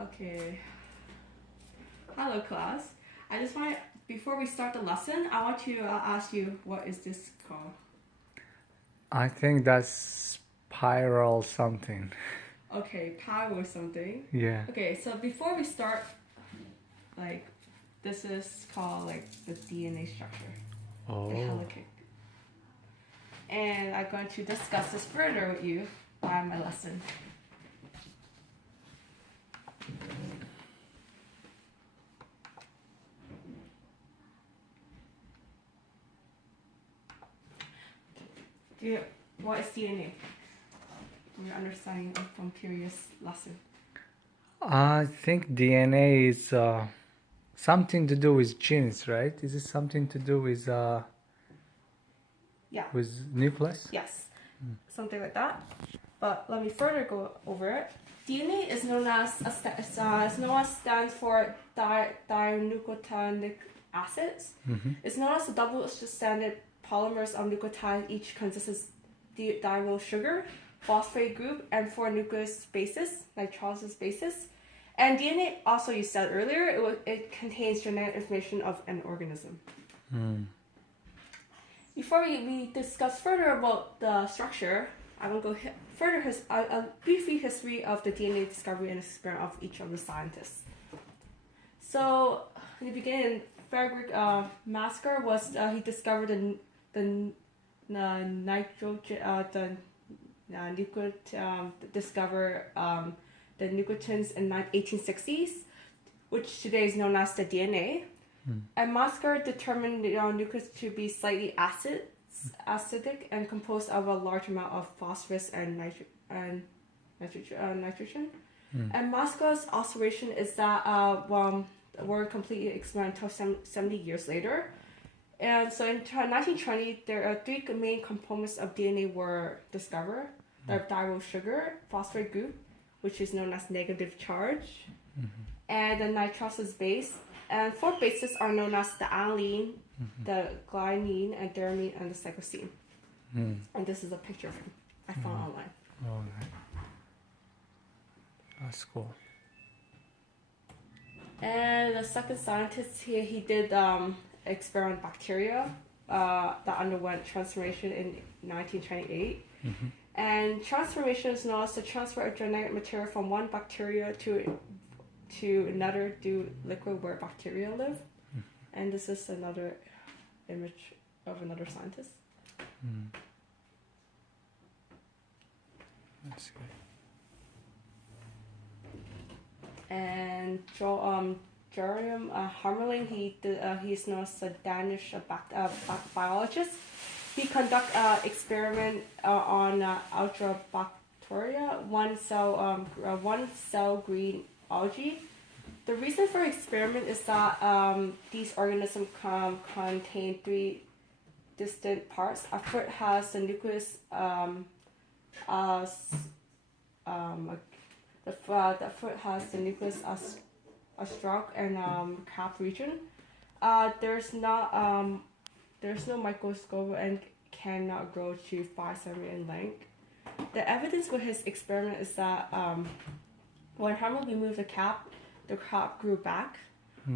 Okay. Hello, class. I just want before we start the lesson, I want to ask you what is this called? I think that's spiral something. Okay, pi or something. Yeah. Okay, so before we start, like, this is called like the DNA structure, the Oh. helical. And I'm going to discuss this further with you by my lesson. What is DNA? From your understanding from previous lesson. I think DNA is something to do with genes, right? Is it something to do with Yeah. with nucleus? Yes. Something like that. But let me further go over it. DNA is known as stands for dinucleotonic acids. Mm-hmm. It's known as the double-stranded polymers of nucleotide. Each consists of diol sugar, phosphate group, and 4 nucleus bases, nitrosyl bases. And DNA, also you said earlier, it contains genetic information of an organism. Mm. Before we discuss further about the structure, I will go further a brief history of the DNA discovery and experiment of each of the scientists. So, in the beginning, Frederick Masker was he discovered the nucleotides in 1860s, which today is known as the DNA. And Masker determined nucleus to be slightly acidic and composed of a large amount of phosphorus and nitrogen. And Masker's observation is that were completely experimental 70 years later. And so in 1920, there are 3 main components of DNA were discovered. The diol sugar, phosphate group, which is known as negative charge, and the nitrosyl base. And 4 bases are known as the alanine, the guanine, and thymine, and the cytosine. And this is a picture of him I found online. All right. That's cool. And the second scientist here, he did experiment bacteria that underwent transformation in 1928. And transformation is known as the transfer of genetic material from one bacteria to another through liquid where bacteria live. And this is another image of another scientist. That's good. And Jerome Harmelin, he's known as a Danish biologist. He conduct experiment on Ultrabacteria, one cell green algae. The reason for experiment is that these organisms contain 3 distinct parts. A foot has the nucleus the foot has the nucleus as a stalk and cap region. There's no microscope and cannot grow to 5 cm in length. The evidence for his experiment is that when Hamel removed the cap grew back,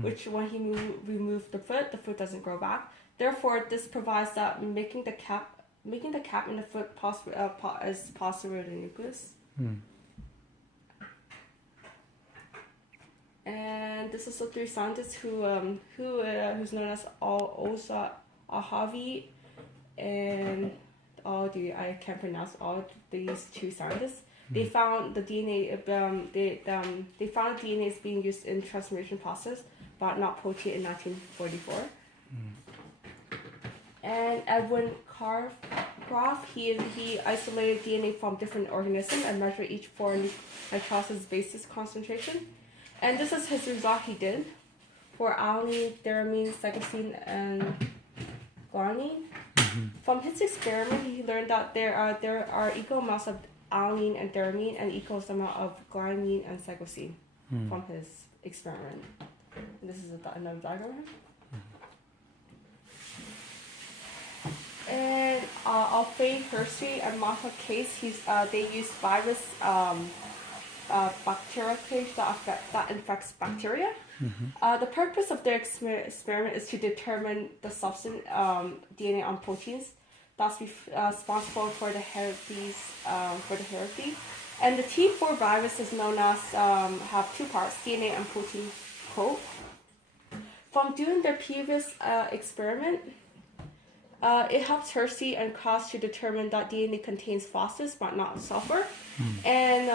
which when he removed the foot doesn't grow back. Therefore, this provides that making the cap in the foot is possible in the nucleus. And this is the 3 scientists who's known as Osa Ahavi and I can't pronounce all these 2 scientists. They found the DNA. They found DNA is being used in transformation process, but not protein in 1944. And Edwin Carcroft, he isolated DNA from different organisms and measured each 4 nitrosyl bases concentration. And this is his result he did for alanine, thymine, cytosine, and guanine. From his experiment, he learned that there are equal amounts of alanine and thymine and equal amount of guanine and cytosine from his experiment. And this is another diagram. And Alfred Hershey and Martha Case, they used virus bacterial phage that infects bacteria. The purpose of their experiment is to determine the substance DNA on proteins that's responsible for the herpes. And the T4 virus is known as have two parts: DNA and protein code. From doing their previous experiment, it helps Hersey and Cross to determine that DNA contains phosphorus but not sulfur, and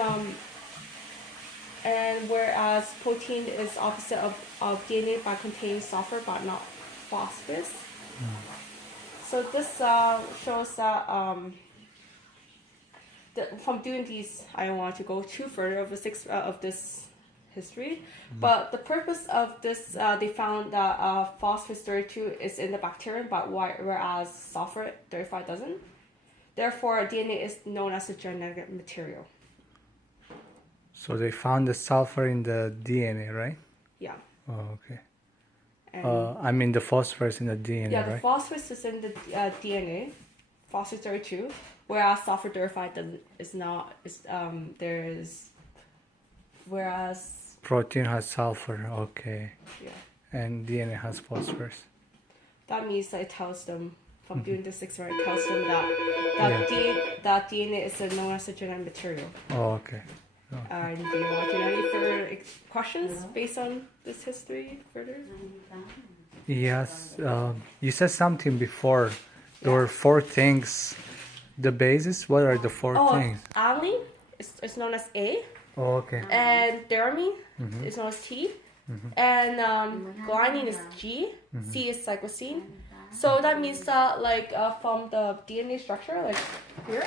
whereas protein is opposite of DNA by containing sulfur but not phosphorus. So this shows that from doing these, I don't want to go too further of this history, but the purpose of this, they found that phosphorus 32 is in the bacterium, but whereas sulfur 35 doesn't. Therefore, DNA is known as a genetic material. So they found the sulfur in the DNA, right? Yeah. Oh, okay. And I mean the phosphorus in the DNA, yeah, the right? phosphorus is in the DNA, phosphorus 32, whereas sulfur 35 is not. Whereas Protein has sulfur, okay. yeah, And DNA has phosphorus. that means that it tells them from doing this experiment, it tells them that that DNA is known as a genetic material. Oh, okay. Do you want to know any further questions based on this history further? Yes, you said something before. There were four things. The basis, what are the four things? Alanine is known as A, Oh, okay. and deramine is known as T, and guanine is G, C is cyclosine. So that means that from the DNA structure, like here,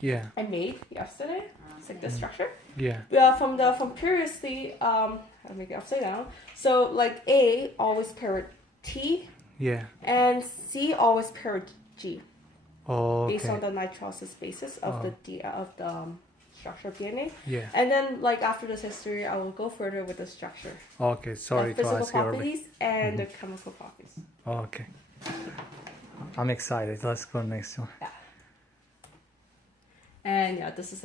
Yeah, I made yesterday, it's like this structure. yeah. From previously, I'll make it upside down. So like A always paired T, Yeah. and C always paired G, Oh, based on okay. the nitrosis basis of the structure of DNA. Yeah. And then after this history, I will go further with the structure, Okay, sorry the to physical ask you early. properties and the chemical properties. Oh, okay. I'm excited. Let's go next one. Yeah. And yeah, this is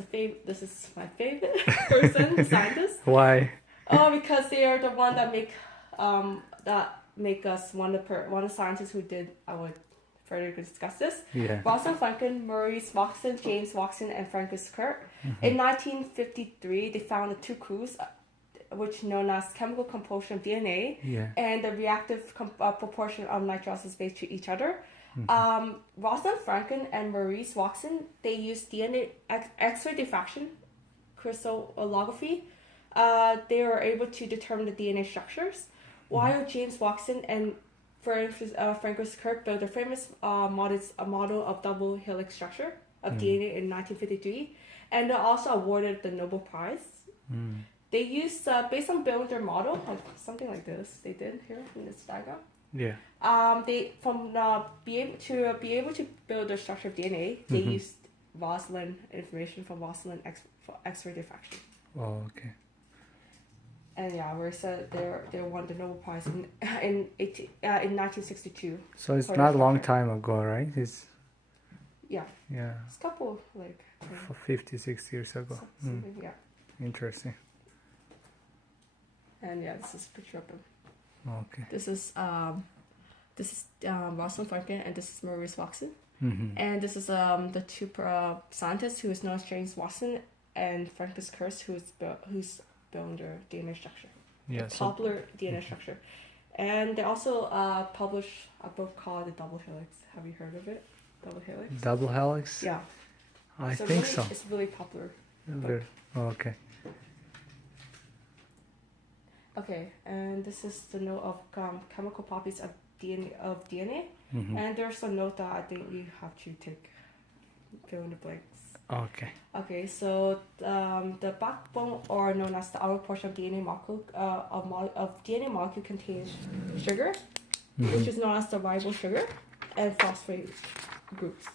my favorite person, scientist. Why? Oh, because they are the one that make us one of the scientists who did. I would further discuss this. Yeah. Rosalind Franklin, Maurice Watson, James Watson, and Francis Crick. In 1953, they found the two clues, which known as chemical composition of DNA Yeah. and the reactive proportion of nitrogenous base to each other. Rosalind Franklin and Maurice Watson, they used DNA X-ray diffraction, crystallography. They were able to determine the DNA structures, while James Watson and Francis Crick built a famous model of double helix structure of DNA in 1953, and they're also awarded the Nobel Prize. They used based on building their model, like something like this. They did here in this diagram. Yeah. They be able to build the structure of DNA. They used Rosalind information from Rosalind X-ray diffraction. Oh, okay. And yeah, we said they won the Nobel Prize in 1962. So it's for not the a long structure. time ago, right? It's Yeah, yeah, it's a couple for 56 years ago. something, yeah. Interesting. And yeah, this is a picture of them. Okay. This is Rosalind Franklin, and this is Maurice Watson. And this is the two scientists who is known as James Watson and Francis Crick, who's building their DNA structure. Yeah. The popular DNA structure. And they also published a book called The Double Helix. Have you heard of it? Double Helix? Double helix? Yeah. I So think really, so. It's really popular. Oh, okay. Okay, and this is the note of chemical properties of DNA. And there's a note that I think you have to fill in the blanks. Okay. Okay, so the backbone, or known as the outer portion of DNA molecule of DNA molecule, contains sugar, which is known as the ribo sugar, and phosphate groups.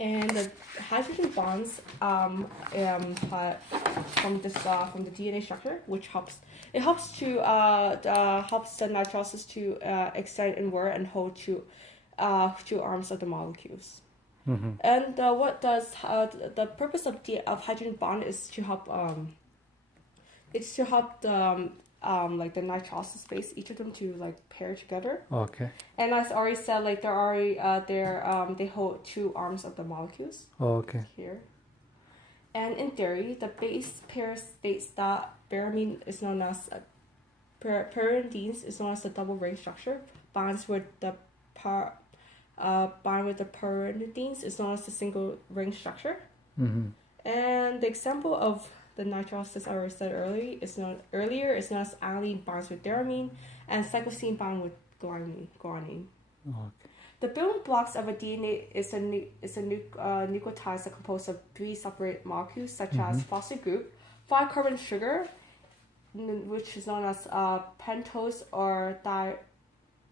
And the hydrogen bonds from the DNA structure, which helps the nitrosis to extend inward and hold two arms of the molecules. And what does the purpose of hydrogen bond is to help like the nitrosyl space, each of them to like pair together. Okay. And as already said, like they hold two arms of the molecules. Okay. Here. And in theory, the base pair states that pyrimine is known as pyridines is known as the double ring structure. Bonds with the pyridines is known as the single ring structure. And the example of the nitrosyl I already said earlier is known as alanine bonds with theramine and cyclosine bond with guanine. Okay. The building blocks of a DNA is a nucleotide that composed of three separate molecules, such as phosphate group, 5-carbon sugar, which is known as pentose or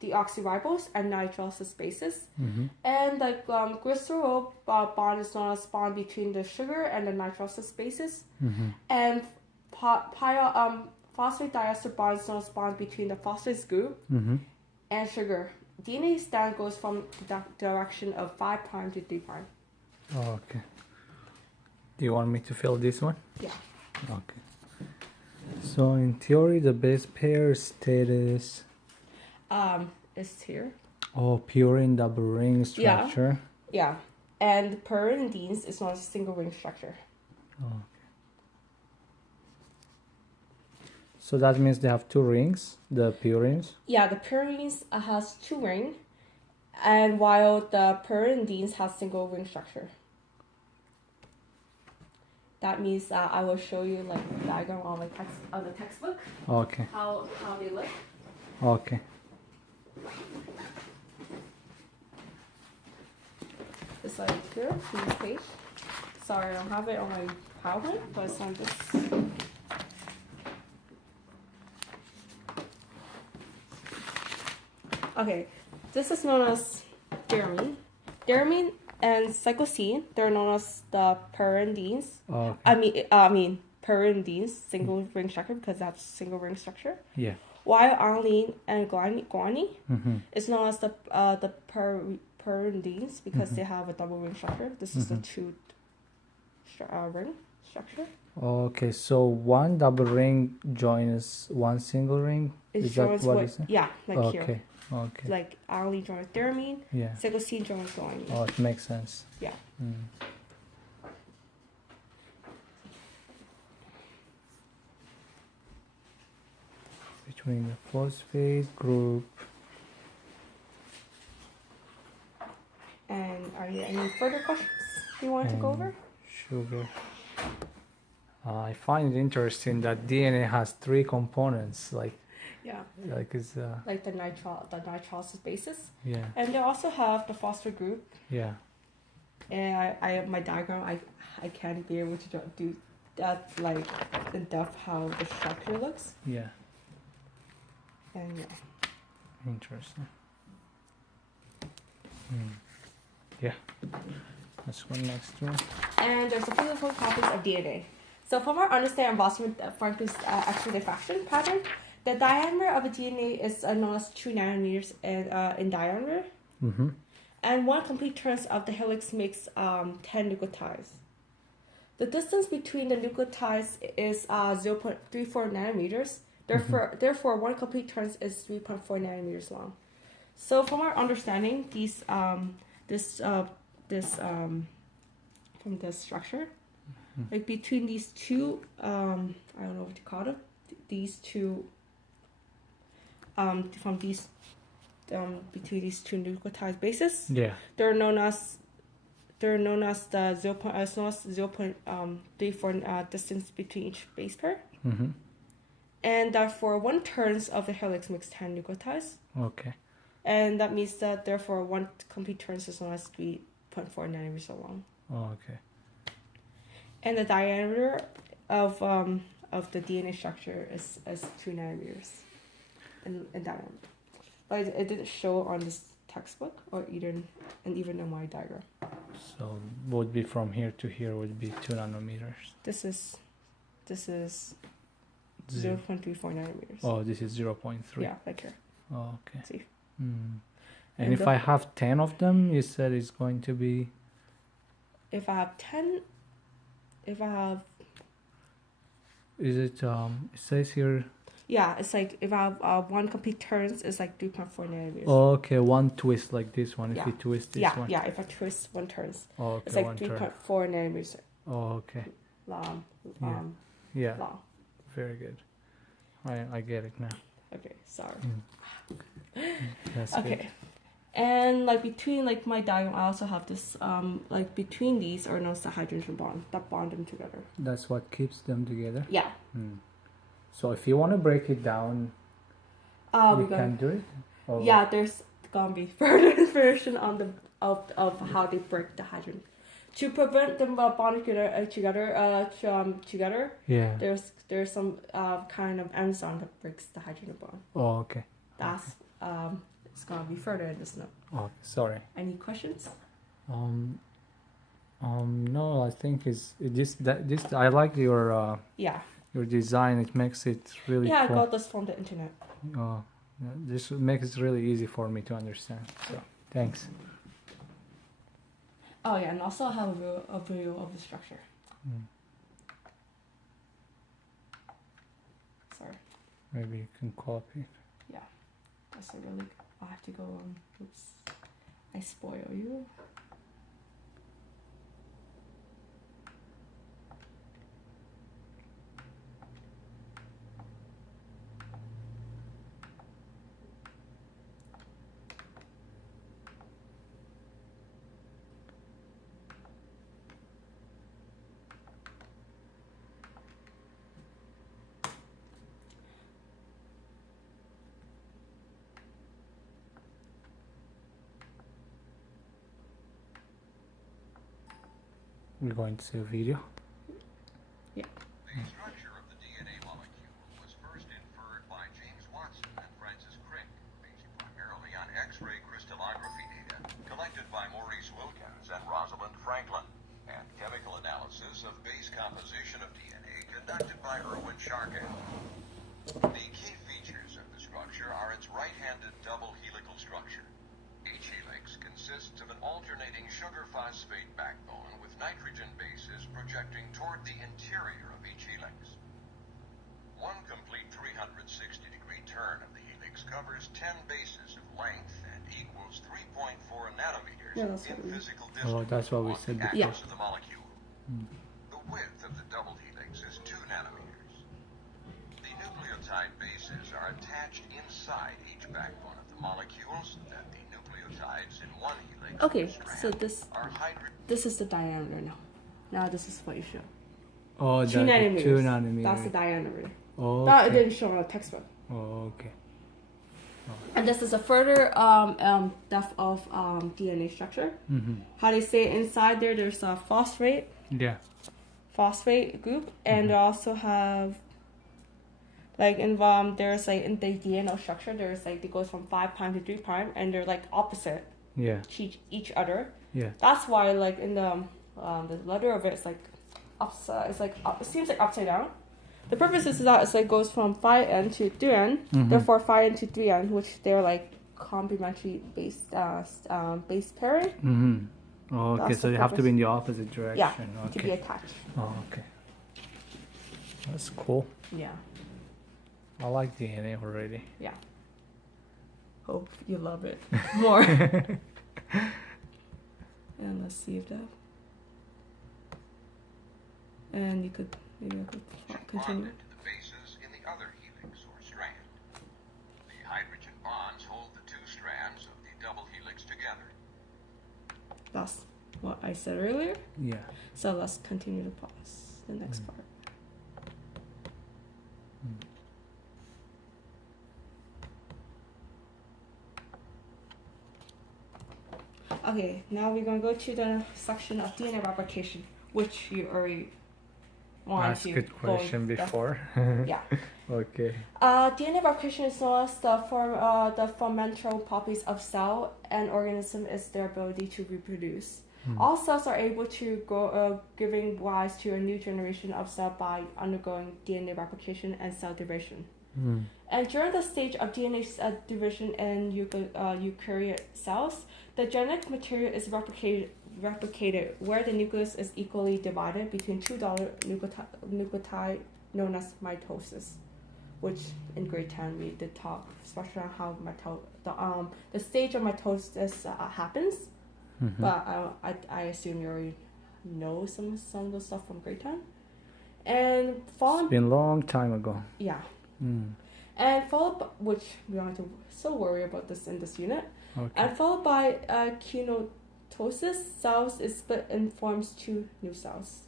deoxyribose, and nitrosyl bases. And the glycerol bond is known as bond between the sugar and the nitrosyl bases. And phosphate diester bond is known as bond between the phosphate group and sugar. DNA stand goes from the direction of 5' to 3'. Okay. Do you want me to fill this one? Yeah. Okay. So in theory, the base pair status Is here. Oh, purine double ring structure. Yeah. And pyridines is not a single ring structure. Okay. So that means they have two rings, the purines? Yeah, the purines has two rings, and while the pyridines has single ring structure. That means I will show you like diagram on the textbook. Okay. How they look. Okay. It's like here, this page. Sorry, I don't have it on my PowerPoint, but it's on this. Okay, this is known as theramine. Theramine and cyclosine, they're known as the pyridines. Okay. I mean pyridines, single ring structure, because that's single ring structure. Yeah. While alanine and guanine is known as the pyridines because they have a double ring structure. This is the two ring structure. Okay, so one double ring joins one single ring? Is that what you said? Yeah, like okay. here. Okay. Like alanine joins theramine, Yeah. cyclosine joins guanine. Oh, it makes sense. Yeah. Between the phosphate group. And are there any further questions you want to go over? Sugar. I find it interesting that DNA has three components, like Yeah. it's Like the nitrosyl bases. yeah. And they also have the phosphate group. Yeah. And I have my diagram. I can't be able to do that like in depth how the structure looks. Yeah. And yeah. Interesting. Yeah. Let's go next one. And there's a few different copies of DNA. So from our understanding of Boston Franklin's activation pattern, the diameter of a DNA is known as 2 nanometers in diameter. And one complete turn of the helix makes 10 nucleotides. The distance between the nucleotides is 0.34 nanometers. Therefore, one complete turn is 3.4 nanometers long. So from our understanding, from this structure, like between these two, I don't know what to call them, these two, between these two nucleotide bases, Yeah. they're known as the 0.34 distance between each base pair. And therefore, one turns of the helix makes 10 nucleotides. Okay. And that means that therefore one complete turn is known as 3.4 nanometers long. Okay. And the diameter of the DNA structure is 2 nanometers in diameter. But it didn't show on this textbook or even in my diagram. So would be from here to here would be 2 nanometers. This is 0.34 nanometers. Oh, this is 0.3. Yeah, like here. Oh, okay. See. And if I have 10 of them, you said it's going to be if I have 10, if I have, Is it it says here? yeah, it's like if I have one complete turns, it's like 3.4 nanometers. Oh, okay, one twist like this one. Yeah. If you twist this Yeah, one. yeah, if I twist one turns, Oh, okay, it's like one turn. 3.4 nanometers Oh, okay. long. Yeah. Yeah. Long. Very good. I get it now. Okay, sorry. That's Okay. good. And like between like my diagram, I also have this like between these are known as the hydrogen bond that bond them together. That's what keeps them together. Yeah. So if you want to break it down, We you got, can do it. Or yeah, there's gonna be further information on the of how they break the hydrogen. To prevent them bonding together, Yeah. there's some kind of enzyme that breaks the hydrogen bond. Oh, okay. That's it's gonna be further in this note. Oh, sorry. Any questions? No, I think this I like your Yeah. your design. It makes it really Yeah, I cool. got this from the internet. Oh, yeah, this makes it really easy for me to understand. So, thanks. Oh yeah, and also I have a view of the structure. Sorry. Maybe you can copy. Yeah. That's a really. I have to go on. Oops. I spoil you. We're going to see a video. Yeah. The structure of the DNA molecule was first inferred by James Watson and Francis Crick, based primarily on X-ray crystallography data collected by Maurice Wilkins and Rosalind Franklin, and chemical analysis of base composition of DNA conducted by Erwin Charke. The key features of the structure are its right-handed double helical structure. Each helix consists of an alternating sugar phosphate backbone with nitrogen bases projecting toward the interior of each helix. One complete 360-degree turn of the helix covers 10 bases of length and equals 3.4 nanometers Yeah, that's in what we- physical distance. Oh, that's what we along said the before. axis of the molecule. The width of the double helix is 2 nanometers. The nucleotide bases are attached inside each backbone of the molecule so that the nucleotides in one helix Okay, strand so this is the diameter now. Now this is what you show. Oh, 2 the nanometers. 2 nanometer. That's the diameter. Oh, That it okay. didn't show on the textbook. Oh, okay. And this is a further depth of DNA structure. How they say inside there's a phosphate group, and they also have like there's like in the DNA structure there's like it goes from 5' to 3', and they're like opposite Yeah. each other. Yeah. That's why like in the letter of it, it's like upside. It's like it seems like upside down. The purpose is that it's like goes from 5N to 3N. Therefore 5N to 3N, which they're like complementary base pairing. Oh, okay, That's so the they have to purpose. be in the opposite direction. Yeah, to be Okay. attached. Oh, okay. That's cool. Yeah, I like DNA already. yeah. Hope you love it more. And let's see if that. And you could maybe I could continue. Bonded to the bases in the other helix or strand. The hydrogen bonds hold the two strands of the double helix together. That's what I said earlier. Yeah. So let's continue to pause the next part. Okay, now we're gonna go to the section of DNA replication, which you already wanted Ask to good go in question depth. before. Yeah. Okay. DNA replication is known as the fundamental properties of cell and organism is their ability to reproduce. All cells are able to grow, giving rise to a new generation of cell by undergoing DNA replication and cell division. And during the stage of DNA division in eukaryote cells, the genetic material is replicated where the nucleus is equally divided between two daughter nucleotide known as mitosis, which in grade 10 we did talk, especially on how the stage of mitosis happens. Mm-hmm. But I assume you already know some of the stuff from grade 10. And It's been a long time ago. yeah. Mm. And followed by, which we don't have to so worry about this in this unit. Okay. And followed by kinetosis, cells is split and forms two new cells.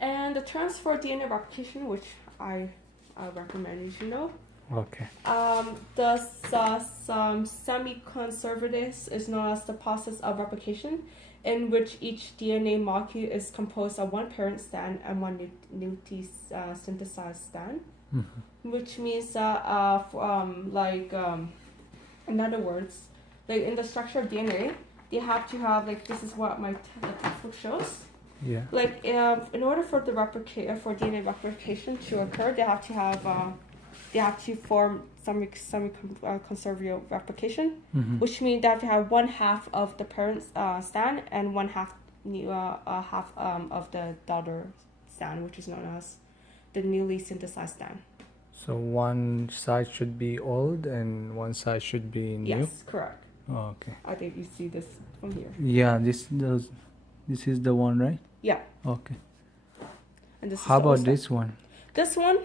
And the terms for DNA replication, which I recommend you should know. Okay. Some semi-conservative is known as the process of replication, in which each DNA molecule is composed of one parent strand and one synthesized strand, Mm-hmm. which means that in other words, like in the structure of DNA, they have to have like this is what the textbook shows. Yeah. Like in order for the for DNA replication to occur, they have to form some conservative replication, Mm-hmm. which means they have to have one half of the parent strand and one half of the daughter strand, which is known as the newly synthesized strand. So one side should be old and one side should be new? Yes, correct. Oh, okay. I think you see this from here. Yeah, this is the one, right? Yeah. Okay. And this is How the about old strand. this one? This one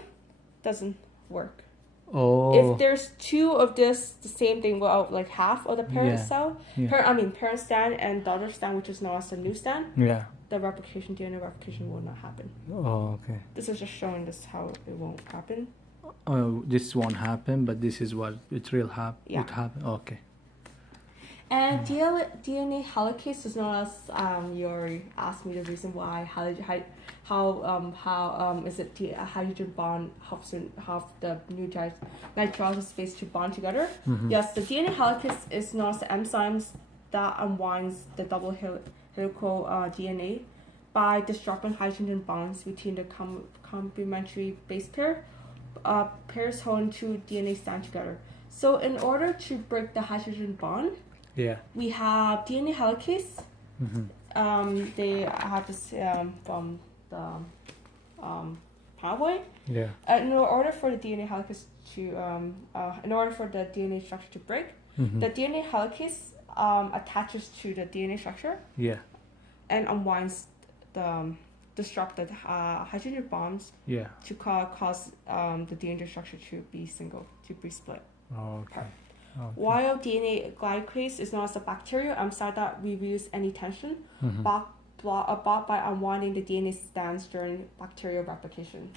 doesn't work. Oh. If there's two of this, the same thing, well, like half of the parent Yeah. cell, Yeah. parent strand and daughter strand, which is known as the new strand, Yeah. the DNA replication will not happen. Oh, okay. This is just showing this how it won't happen. Oh, this won't happen, but this is what it will happen. Yeah. It happen. Okay. And DNA helicase is known as you already asked me the reason why how is it the hydrogen bond helps the nitrogenous base to bond together. Mm-hmm. Yes, the DNA helicase is known as the enzymes that unwinds the double helical DNA by disrupting hydrogen bonds between the complementary base pairs holding two DNA stand together. So in order to break the hydrogen bond, Yeah. we have DNA helicase. Mm-hmm. They have this from the pathway. Yeah. In order for the DNA helicase to, in order for the DNA structure to break, Mm-hmm. the DNA helicase attaches to the DNA structure Yeah. and unwinds disrupt the hydrogen bonds Yeah. to cause the DNA structure to be split. Okay. Okay. While DNA glycase is known as a bacterial enzyme that reveals any tension Mm-hmm. brought by unwinding the DNA strands during bacterial replication.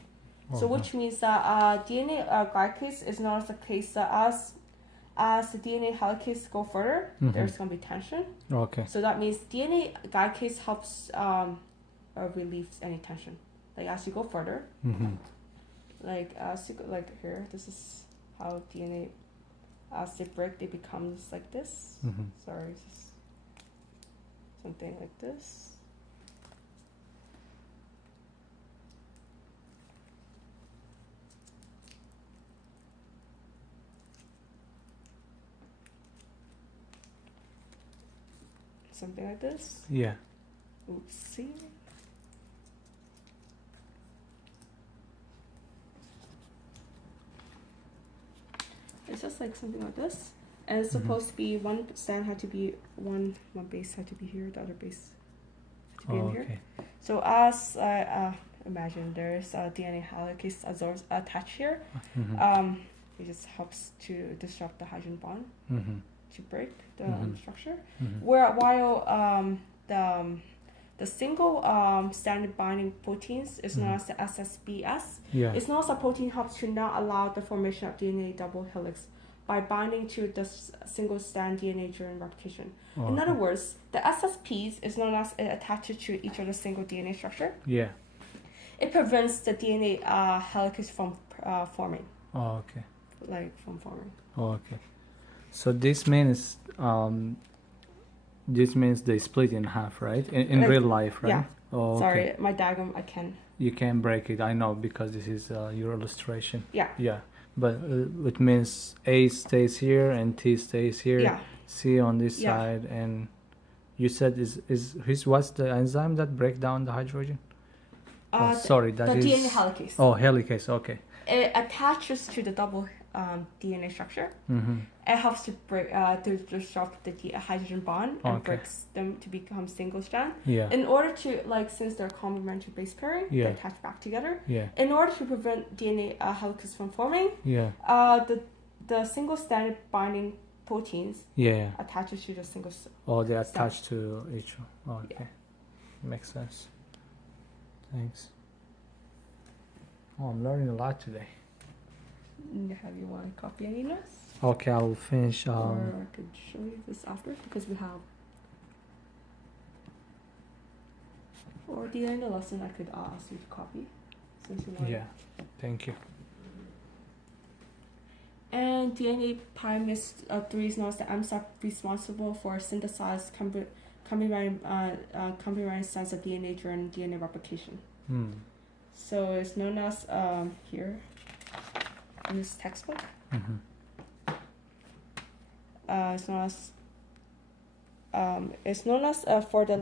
So Okay. which means that DNA glycase is known as a case that as the DNA helicase go further, Mhm. there's going to be tension. Okay. So that means DNA glycase helps relieve any tension. Like as you go further, Mm-hmm. like as you go, like here, this is how DNA as they break, it becomes like this. Mm-hmm. Sorry, just something like this. Something like this. Yeah. Oopsie. It's just like something like this. And it's supposed to be one stand had to be one base had to be here, the other base had to be Oh, in here. okay. So as imagine there's a DNA helicase attached here. Mm-hmm. It just helps to disrupt the hydrogen bond Mm-hmm. to break the Mhm. structure. Mm-hmm. While the single standard binding proteins is known as the SSBS. Yeah. It's known as a protein helps to not allow the formation of DNA double helix by binding to the single strand DNA during replication. Oh, In other okay. words, the SSPs is known as it attaches to each other single DNA structure. Yeah. It prevents the DNA helicase from forming, Oh, okay. from forming. Oh, okay. So this means they split in half, right? In Like, real life, right? yeah. Oh, okay. Sorry, my diagram I can. You can break it. I know because this is your illustration. Yeah. Yeah. But it means A stays here and T stays here. Yeah. C on this Yeah. side, and you said is what's the enzyme that break down the hydrogen? Sorry, that the is DNA helicase. Oh, helicase. Okay. It attaches to the double DNA structure. Mm-hmm. It helps to break to disrupt the hydrogen bond and Okay. breaks them to become single strand. Yeah. In order to since they're complementary base pairing, Yeah. they attach back together. Yeah. In order to prevent DNA helices from forming, Yeah. the single stranded binding proteins Yeah. attaches to the single. Oh, they attach to each one. Oh, okay. Makes sense. Thanks. Oh, I'm learning a lot today. Have you want to copy any notes? Okay, I'll finish. Or I could show you this after because we have. Or the end of the lesson, I could ask you to copy, since you know. Yeah. Thank you. And DNA polymerase 3 is known as the enzyme responsible for synthesized combined sense of DNA during DNA replication. Hmm. So it's known as here in this textbook. Mm-hmm. It's known as for the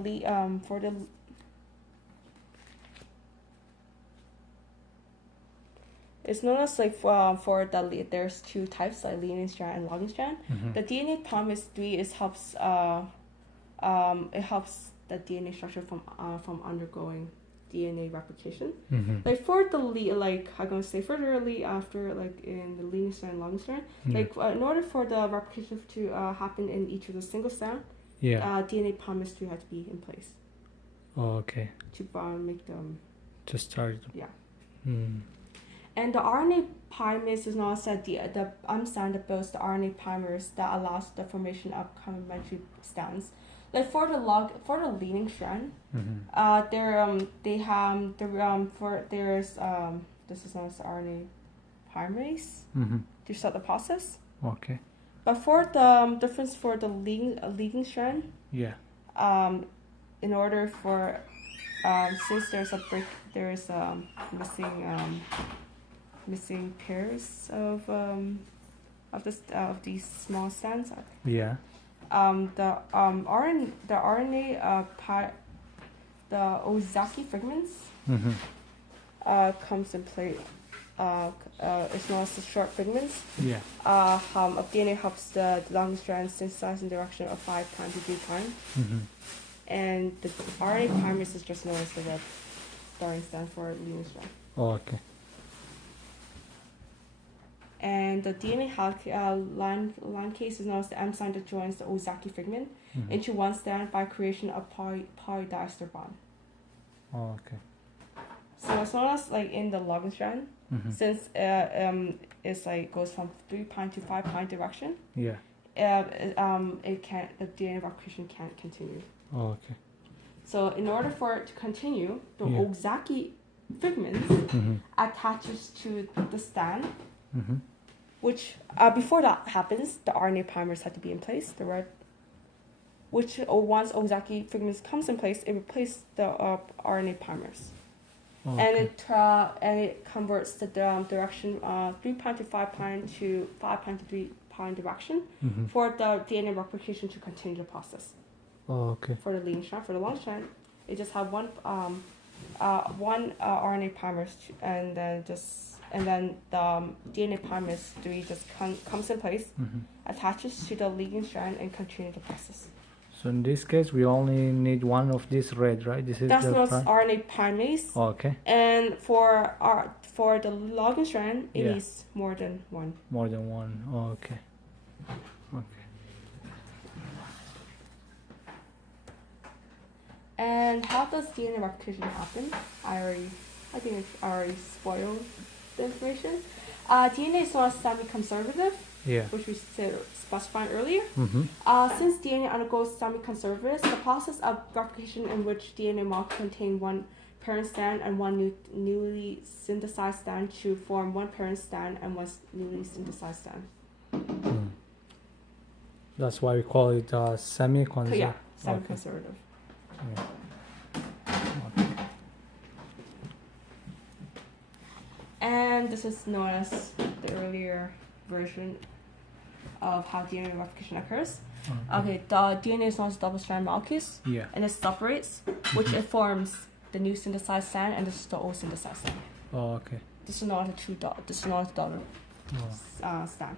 It's known as for the there's two types like leading strand and logging strand. Mm-hmm. The DNA polymerase 3 helps it helps the DNA structure from undergoing DNA replication. Mm-hmm. Like for the I'm gonna say for the early after in the leading strand and logging strand, in order for the replication to happen in each of the single strand, DNA polymerase 3 had to be in place. Oh, okay. To make them. To start. Yeah. Hmm. And the RNA polymerase is known as the enzyme that builds the RNA polymers that allows the formation of complementary strands. Like for the leading strand, Mm-hmm. this is known as the RNA polymerase Mm-hmm. to start the process. Okay. But for the difference for the leading strand, Yeah. in order for since there's a break, there's missing pairs of these small strands. Yeah. The Ozaki fragments Mm-hmm. comes in play. It's known as the short fragments. Yeah. Of DNA helps the long strand synthesize in the direction of 5' to 3'. Mm-hmm. And the RNA polymerase is just known as the red starting stand for leading strand. Oh, okay. And the DNA line case is known as the enzyme that joins the Ozaki fragment Mm-hmm. into one strand by creation of polydiester bond. Oh, okay. So as long as in the logging strand, Mm-hmm. since it's goes from 3' to 5' direction, Yeah. the DNA replication can't continue. Oh, okay. So in order for it to continue, the Yeah. Ozaki fragments Mm-hmm. attaches to the stand, Mm-hmm. which before that happens, the RNA polymers had to be in place. The red, which once Ozaki fragments comes in place, it replaces the RNA polymers, Oh, and okay. it converts the direction 3' to 5' to 5' to 3' direction Mm-hmm. for the DNA replication to continue the process. Oh, okay. For the leading strand, for the long strand, it just have one RNA polymers, and then the DNA polymerase 3 just comes in place, Mm-hmm. attaches to the leading strand, and continue the process. So in this case, we only need one of this red, right? This is That's the known as RNA polymase. Oh, okay. And for the logging strand, it Yeah. needs more than one. More than one. Oh, okay. Okay. And how does DNA replication happen? I think I already spoiled the information. DNA is not semi-conservative, Yeah. which we specified earlier. Mm-hmm. Since DNA undergoes semi-conservative, the process of replication in which DNA molecules contain one parent strand and one newly synthesized strand to form one parent strand and one newly synthesized strand. Mm. That's why we call it semi-conservative. Yeah, semi-conservative. Yeah. And this is known as the earlier version of how DNA replication occurs. Okay, the DNA is known as double-strand molecules, Yeah. and it separates, which it forms the new synthesized strand, and this is the old synthesized strand. Oh, okay. This is not a true dot. This is not a dollar strand.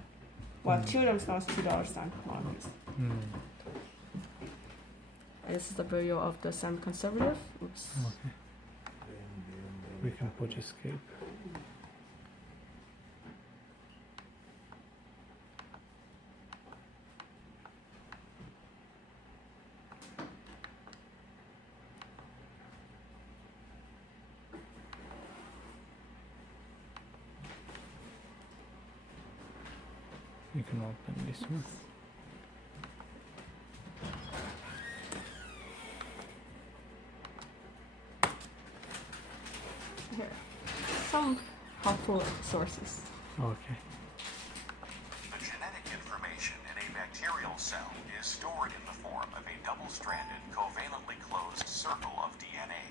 Well, two of them is known as $2 strand molecules. And this is the video of the semi-conservative. Oops. Okay. We can put escape. You can open this one. Here. Some helpful sources. Okay. The genetic information in a bacterial cell is stored in the form of a double-stranded, covalently closed circle of DNA.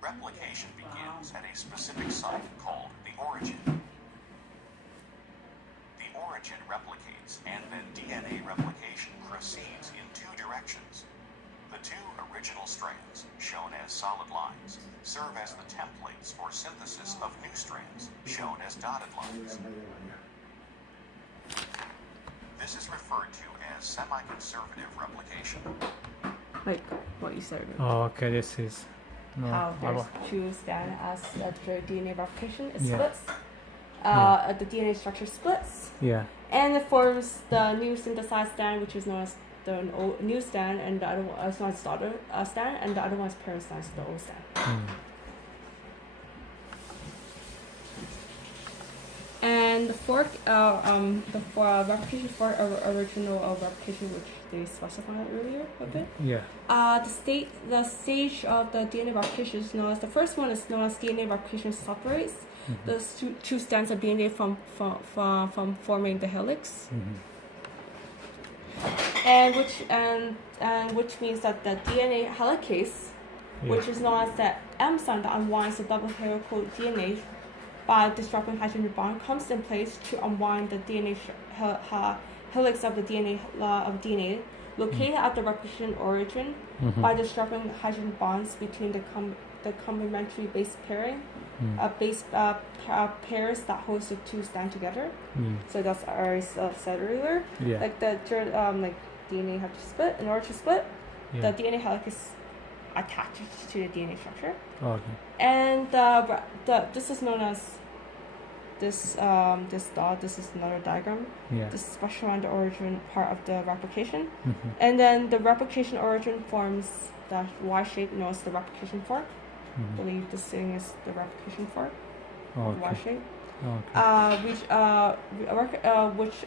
Replication begins at a specific site called the origin. The origin replicates, and then DNA replication proceeds in two directions. The two original strands, shown as solid lines, serve as the templates for synthesis of new strands, shown as dotted lines. This is referred to as semi-conservative replication. Like what you said. Oh, okay. This is no. How there's two stand as after DNA replication, it Yeah. splits. The DNA structure splits, Yeah. and it forms the new synthesized stand, which is known as the new stand, and the other one is known as daughter stand, and the other one is parent stand, so the old stand. And the fork, replication fork, original replication, which they specified earlier a bit. Yeah. The stage of the DNA replication is known as the first one is known as DNA replication separates the two strands of DNA from forming the helix, and which means that the DNA helicase, which is known as the M strand that unwinds the double helical DNA by disrupting hydrogen bond, comes in place to unwind the DNA helix of the DNA located at the replication origin by disrupting hydrogen bonds between the complementary base pairing pairs that host the two stand together. So that's what I already said earlier. Yeah. Like like DNA have to split. In order to split, the DNA helix attaches to the DNA structure. Okay. And this is known as this dot. This is another diagram. Yeah. This is special on the origin part of the replication, and then the replication origin forms that Y shape known as the replication fork. I believe this thing is the replication fork. Okay. Y shape. Okay. Which